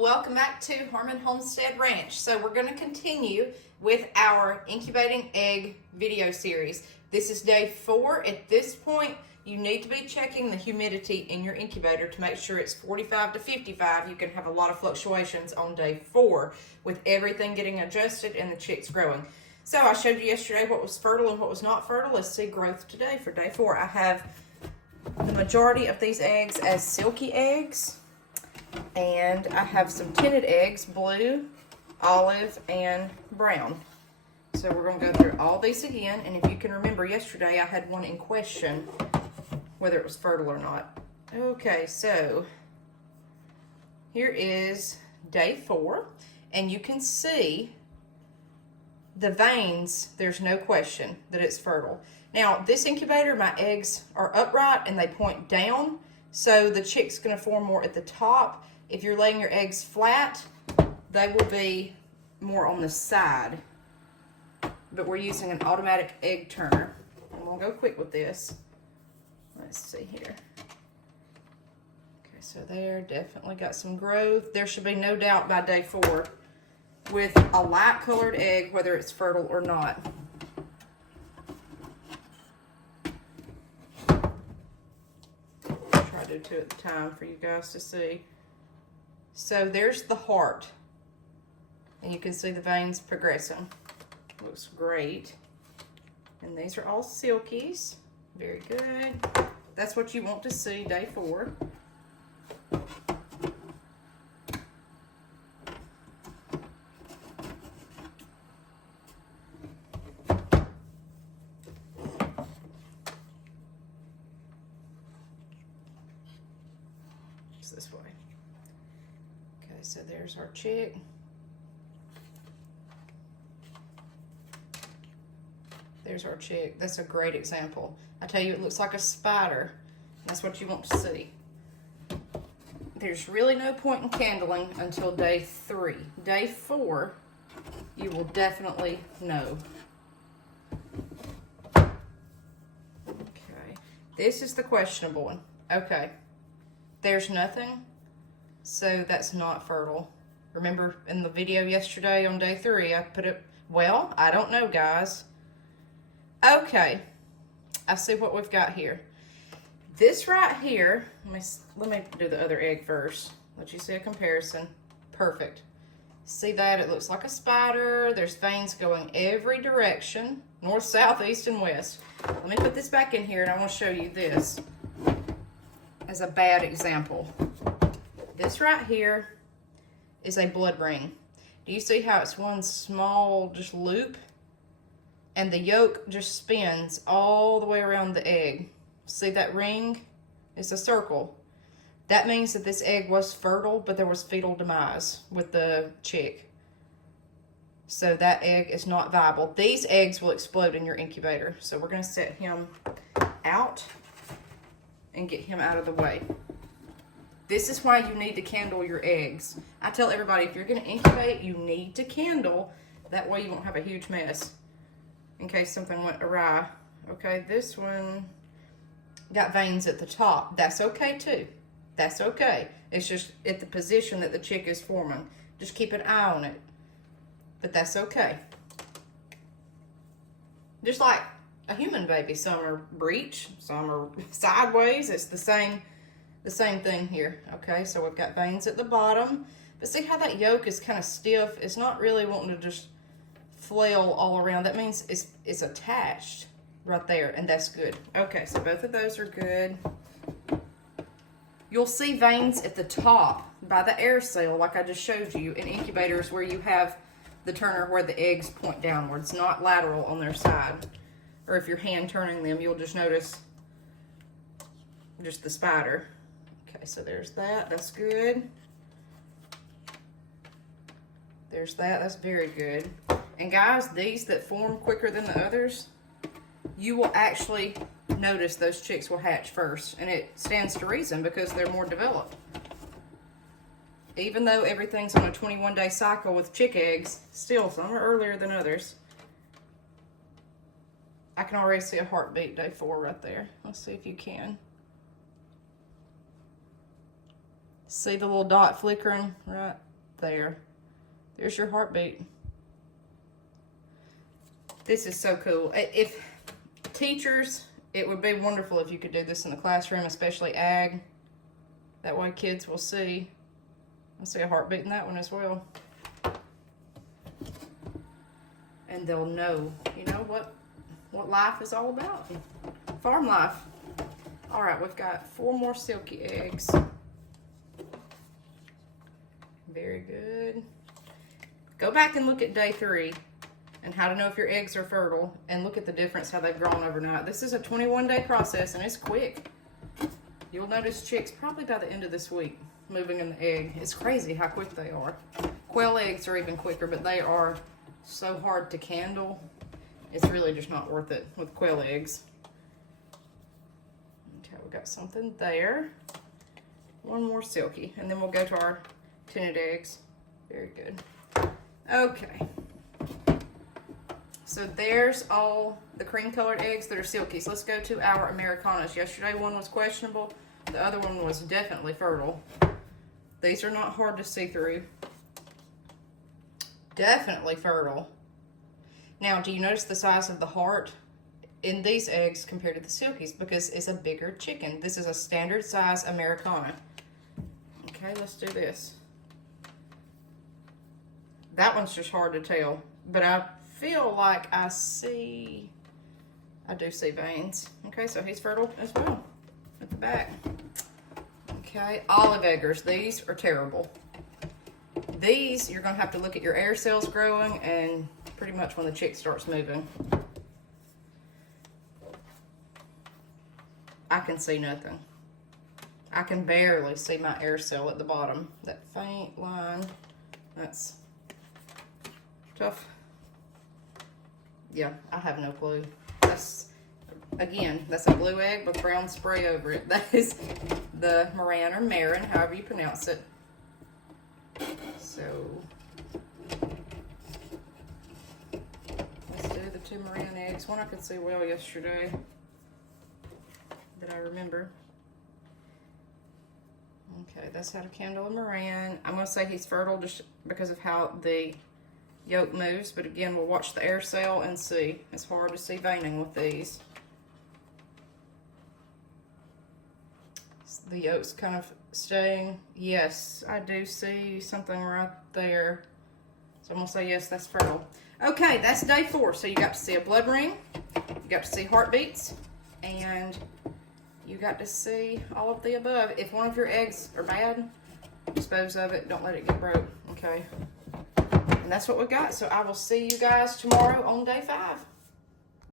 welcome back to Homestead Ranch. So we're going to continue with our incubating egg video series. This is day 4. At this point, you need to be checking the humidity in your incubator to make sure it's 45 to 55. You can have a lot of fluctuations on day 4 with everything getting adjusted and the chicks growing. So I showed you yesterday what was fertile and what was not fertile. Let's see growth today for day 4. I have the majority of these eggs as silky eggs. And I have some tinted eggs, blue, olive, and brown. So we're going to go through all these again. And if you can remember yesterday, I had one in question, whether it was fertile or not. Okay, so here is day 4. And you can see the veins, there's no question that it's fertile. Now, this incubator, my eggs are upright and they point down. So the chick's going to form more at the top. If you're laying your eggs flat, they will be more on the side. But we're using an automatic egg turner. I'm going to go quick with this. Let's see here. Okay, so there, definitely got some growth. There should be no doubt by day 4 with a light colored egg, whether it's fertile or not. Do 2 at the time for you guys to see. So there's the heart, and you can see the veins progressing. Looks great. And these are all silkies. Very good. That's what you want to see day 4. This way. Okay, so there's our chick. There's our chick. That's a great example. I tell you, it looks like a spider. That's what you want to see. There's really no point in candling until day 3. Day 4, you will definitely know. Okay, this is the questionable one. Okay. There's nothing, so that's not fertile. Remember in the video yesterday on day 3, I put it, well, I don't know, guys. Okay, I see what we've got here. This right here, let me do the other egg first. Let you see a comparison. Perfect. See that? It looks like a spider. There's veins going every direction, north, south, east, and west. Let me put this back in here, and I want to show you this as a bad example. This right here is a blood ring. Do you see how it's one small just loop? And the yolk just spins all the way around the egg. See that ring? It's a circle. That means that this egg was fertile, but there was fetal demise with the chick. So that egg is not viable. These eggs will explode in your incubator. So we're going to set him out and get him out of the way. This is why you need to candle your eggs. I tell everybody, if you're going to incubate, you need to candle. That way you won't have a huge mess in case something went awry. Okay, this one got veins at the top. That's okay too. That's okay. It's just at the position that the chick is forming. Just keep an eye on it. But that's okay. Just like a human baby, some are breech, some are sideways. It's the same thing here. Okay, so we've got veins at the bottom, but see how that yolk is kind of stiff? It's not really wanting to just flail all around. That means it's attached right there, and that's good. Okay, so both of those are good. You'll see veins at the top by the air cell, like I just showed you, in incubators where you have the turner where the eggs point downwards, not lateral on their side. Or if you're hand turning them, you'll just notice just the spider. Okay, so there's that. That's good. There's that. That's very good. And guys, these that form quicker than the others, you will actually notice those chicks will hatch first. And it stands to reason because they're more developed. Even though everything's on a 21-day cycle with chick eggs, still some are earlier than others. I can already see a heartbeat day 4 right there. Let's see if you can. See the little dot flickering right there. There's your heartbeat. This is so cool. If teachers, it would be wonderful if you could do this in the classroom, especially ag. That way kids will see. I see a heartbeat in that one as well. And they'll know, you know, what life is all about. Farm life. All right, we've got 4 more silky eggs. Very good. Go back and look at day 3 and how to know if your eggs are fertile, and look at the difference, how they've grown overnight. This is a 21-day process, and it's quick. You'll notice chicks probably by the end of this week moving in the egg. It's crazy how quick they are. Quail eggs are even quicker, but they are so hard to candle. It's really just not worth it with quail eggs. Okay, we got something there. 1 more silky, and then we'll go to our tinted eggs. Very good. Okay. So there's all the cream colored eggs that are silky. So let's go to our Americanas. Yesterday one was questionable. The other one was definitely fertile. These are not hard to see through. Definitely fertile. Now, do you notice the size of the heart in these eggs compared to the silkies? Because it's a bigger chicken. This is a standard size Americana. Okay, let's do this. That one's just hard to tell, but I feel like I do see veins. Okay, so he's fertile as well at the back. Okay, olive eggers, these are terrible. These, you're gonna have to look at your air cells growing and pretty much when the chick starts moving. I can see nothing. I can barely see my air cell at the bottom. That faint line, that's tough. Yeah, I have no clue. That's, again, that's a blue egg with brown spray over it. That is the Moran or Marin, however you pronounce it. So, let's do the 2 Moran eggs. One I could see well yesterday that I remember. Okay, that's how to candle a Moran. I'm going to say he's fertile just because of how the yolk moves, but again, we'll watch the air cell and see. It's hard to see veining with these. The yolk's kind of staying. Yes, I do see something right there. So I'm gonna say yes, that's fertile. Okay, that's day 4. So you got to see a blood ring, you got to see heartbeats, and you got to see all of the above. If one of your eggs are bad, dispose of it. Don't let it get broke. Okay. And that's what we got. So I will see you guys tomorrow on day 5.